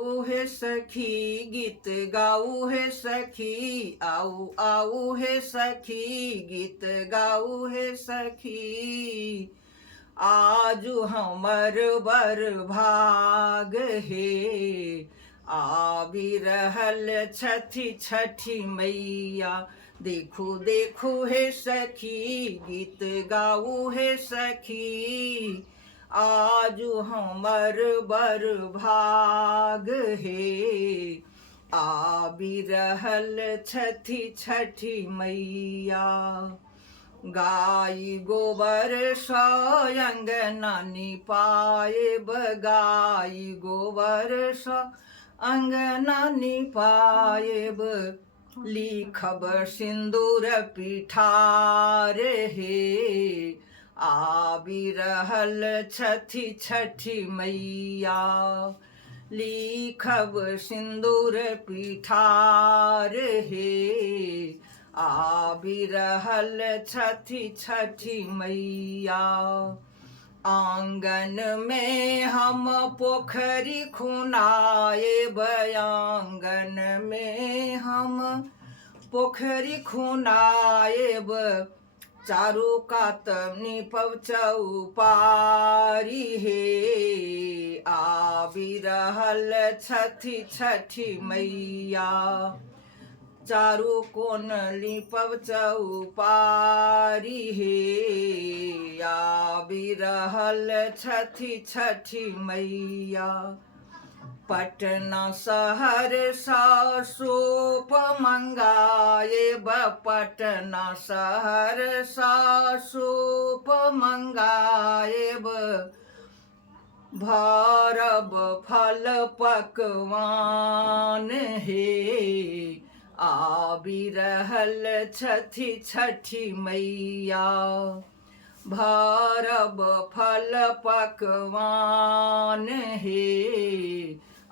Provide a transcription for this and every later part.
हे सखी गीत गाऊ हे सखी आऊ आऊ हे सखी गीत गाऊ हे सखी आजु हमर बर भाग हे आबि रहल छठी छठी मैया देखू देखू हे सखी गीत गाऊ हे सखी आजु हमर बर भाग हे आबि रहल छठी छठी मैया गाई गोबर अंगना निपाएब गाई गोबर अंगना निपाएब लिखब सिंदूर पिठार हे आबि रहल छठी छठी मैया लिखब सिंदूर पिठार हे आबि रहल छठी छठी मैया आंगन में हम पोखरी खुनाएब आंगन में हम पोखरी खुनाएब चारू कात निपब चौपारी हे आबि रहल छठी छठी मैया चारू कोन लिपब चौपारी हे आबि रहल छठी छठी मैया पटना शहर सा सूप मंगाएब पटना शहर सा सूप मंगाएब भरब फल पकवान हे आबि रहल छठी छठी मैया भरब फल पकवान हे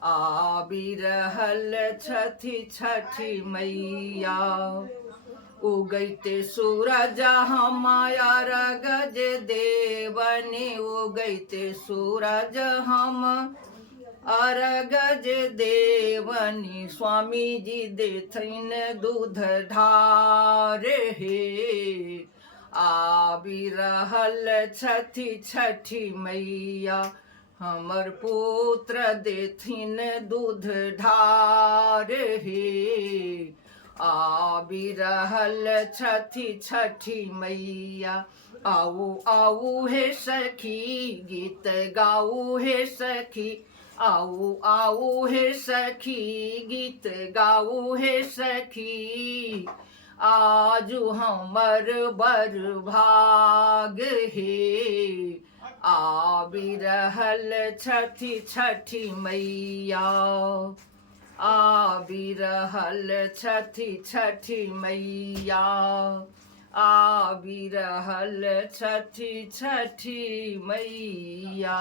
आबि रहल छठी छठी मैया उगैते सूरज हमारा रगज देवनी उगैते सूरज हम अरगज देवनी स्वामी जी देथिन दूध ढार हे आबि रहल छठी छठी मैया हमर पुत्र देथिन दूध ढार हे आबि रहल छठी छठी मैया आऊ आऊ हे सखी गीत गाऊ हे सखी आऊ आऊ हे सखी गीत गाऊ हे सखी आजु हमर बर भाग हे आबि रहल छठी छठी मैया आबि रहल छठी छठी मैया आबि रहल छठी छठी मैया।